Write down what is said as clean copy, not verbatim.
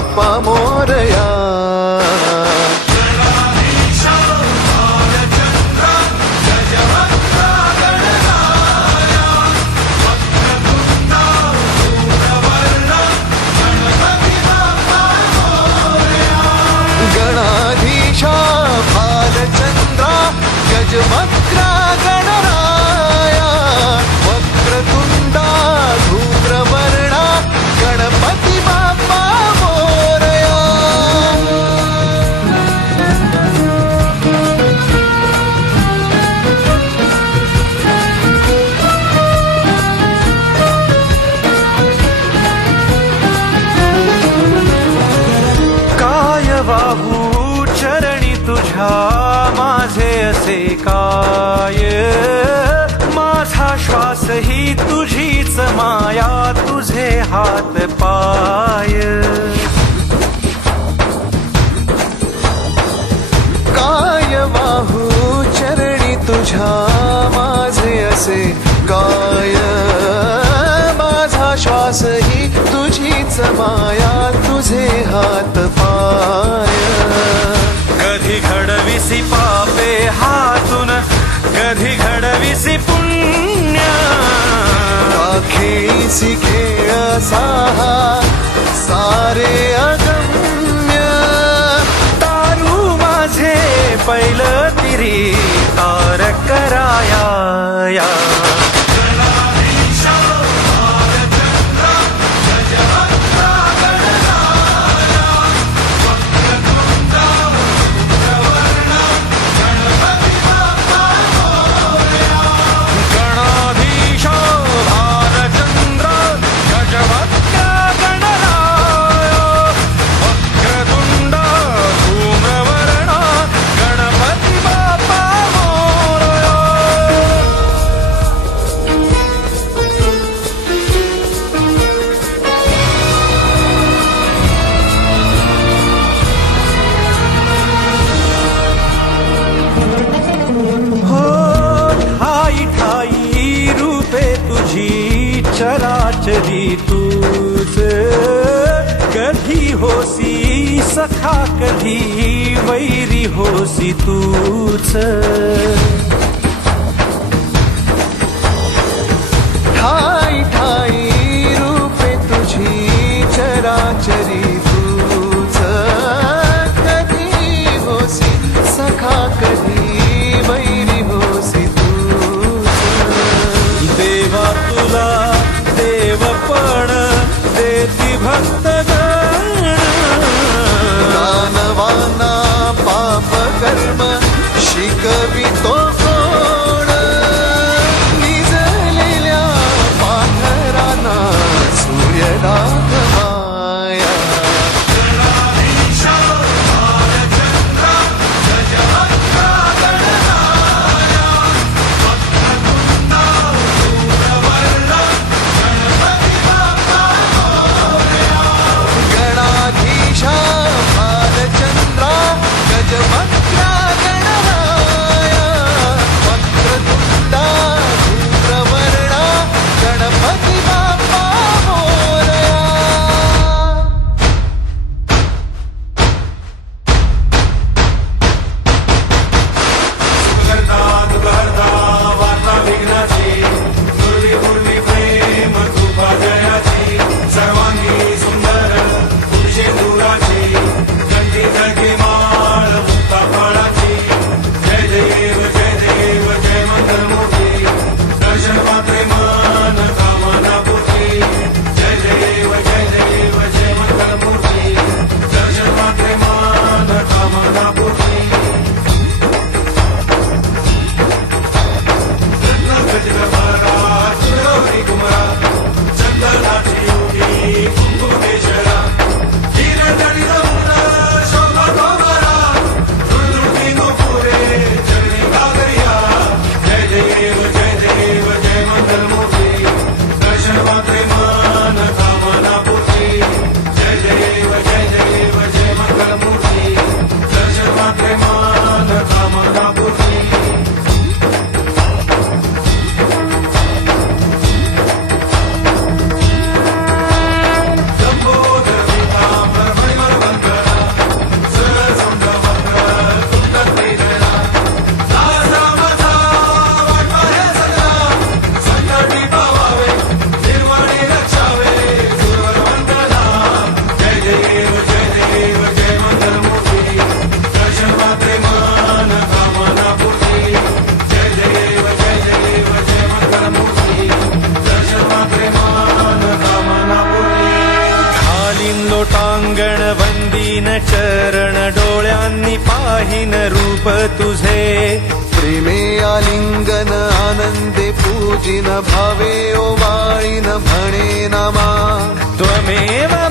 बाप्पा मोरया. गणाधीशा भालचंद्रा गजवक्रा गणराया वक्रतुंडा धूम्रवर्णा गणपती बाप्पा मोरया. काय वाहू चरणी तुझ्या माझे असे काय, माझा श्वास ही तुझीच माया तुझे हात पाय. काय वाहू चरणी तुझ्या माझे असे काय, माझा श्वास ही तुझीच माया तुझे हात पाय. कधी घडविसी पापे हातून कधी घडविसी पुण्य, राखेसी खेळ साहा सारे अगम्य. तारू माझे पैल तिरी तार कराया या. चराचरी तूच, कधी होसी सखा कधी वैरी होसी तूच. ठाई ठाई रूपे तुझी चराचरी तूच, कधी होसी सखा कधी वैरी होसी तूच. देवा तुला देवपण देती भक्तगण, दानवाना पाप कर्म शिकवितो कोण. निजलेल्या पाखरात चरण डोळ्यांनी पाहिन रूप तुझे प्रेमे आलिंगन आनंदे पूजिन भावे ओवाळीन म्हणे नमा त्वमेव